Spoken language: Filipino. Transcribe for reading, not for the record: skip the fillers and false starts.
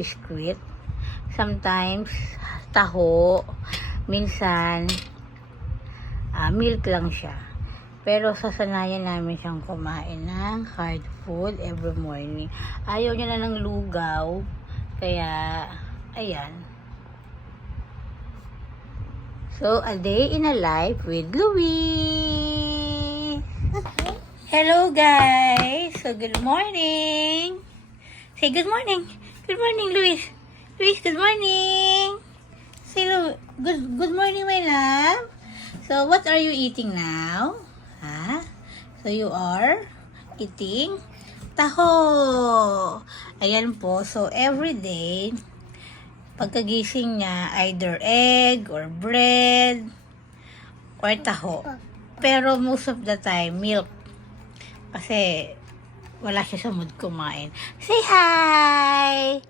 biskuit. Sometimes, taho. Minsan, milk lang siya. Pero sasanayan namin siyang kumain ng hard food every morning. Ayaw niya na ng lugaw. Kaya, ayan. So, a day in a life with Louie. Hello, guys. So, good morning. Say good morning. Good morning, Luis. Luis, good morning. Say good morning, my love. So, what are you eating now? Huh? So, you are eating taho. Ayan po. So, every day, pagkagising niya, either egg or bread or taho. Pero most of the time, milk. Kasi wala siya sa mood kumain. Say hi!